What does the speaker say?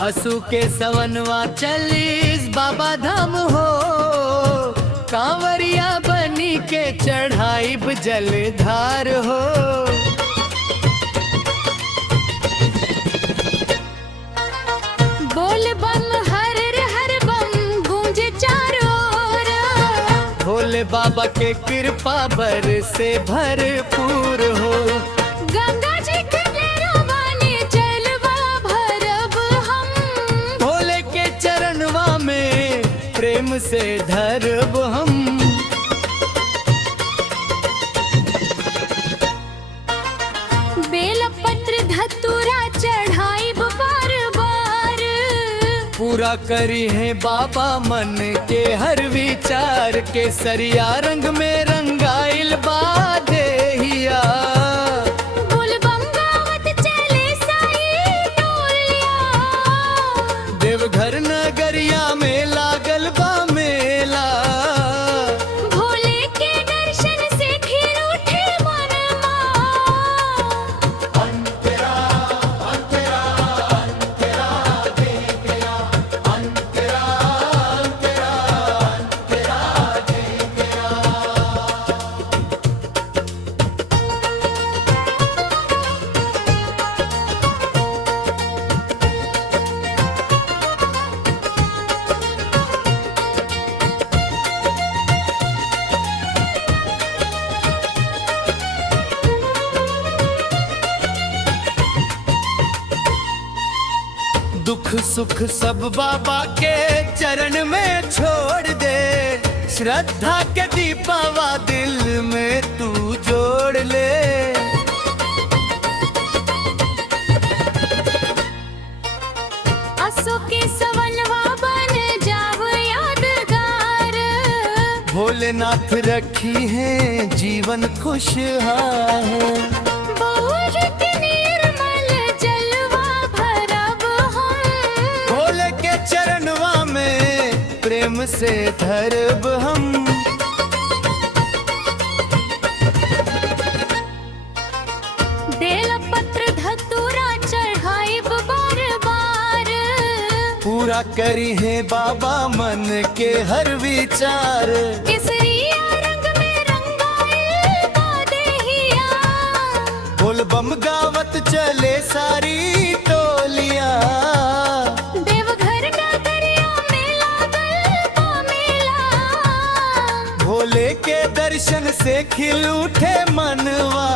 असु के सवनवा चलीस बाबा धाम हो, कांवरिया बनी के चढ़ाई जलधार हो। बोल बम हर हर बम गूंजे चारों ओर, भोले बाबा के कृपा बर से भरपूर हो। गंगा जी के रवाने जलवा भरब हम, भोले के चरणवा में प्रेम से धरब हम। बेल पत्र धतूरा चढ़ाई बार बार, पूरा करी है बाबा मन के हर विचार, के सरिया रंग में रंगाइल बा देहिया। बोल बम गावत चले साई टोलिया, देवघर नगरिया में लागल बा मेला, भोले के दर्शन से खिल उठे मनमा। दुख सुख सब बाबा के चरण में छोड़ दे, श्रद्धा के दीपावा दिल में तू जोड़ ले। असो के सवनवा बन जाव यादगार, भोलेनाथ रखी है जीवन खुशहाल। बहुत निर्मल जलवा भरब हम, भोले के चरणवा में प्रेम से धरब हम। बेल पत्र धतूरा चढ़ाई बार बार, पूरा करी है बाबा मन के हर विचार। केसरिया रंग में रंगाइल बा देहिया, बोल बम गावत चले सारी टोलिया। देवघर नगरिया में लागल बा मेला, भोले के दर्शन से खिल उठे मनवा।